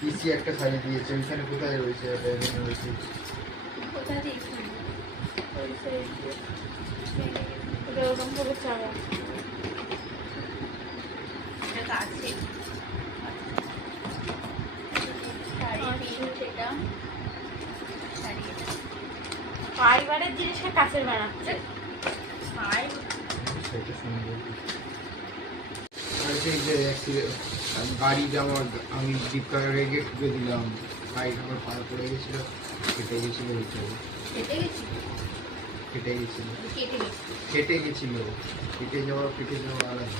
পিসি একটা সাজিয়ে দিয়েছে, ওইখানে কোথায় রয়েছে? এটা এখানে রয়েছে। কোথায় দিয়েছি? ওই সাইড দিয়ে। এটা ওরকম করে চালা। এটা তো আছে। শাড়ি পিস এটা। শাড়ি এটা। ফাইবারের জিনিসকে কাছের বানাচ্ছে। সেটা সুন্দর। আর সেই যে বাড়ি যাওয়ার আমি ফ্লিপকার্টে রেখে ঠুকে দিলাম, বাইক আমার পার পড়ে গেছিল, কেটে গেছিল, কেটে গেছিল। কেটে গেছিল, কেটে গেছিল। কেটে গেছিল, কেটে যাওয়া আলাদা।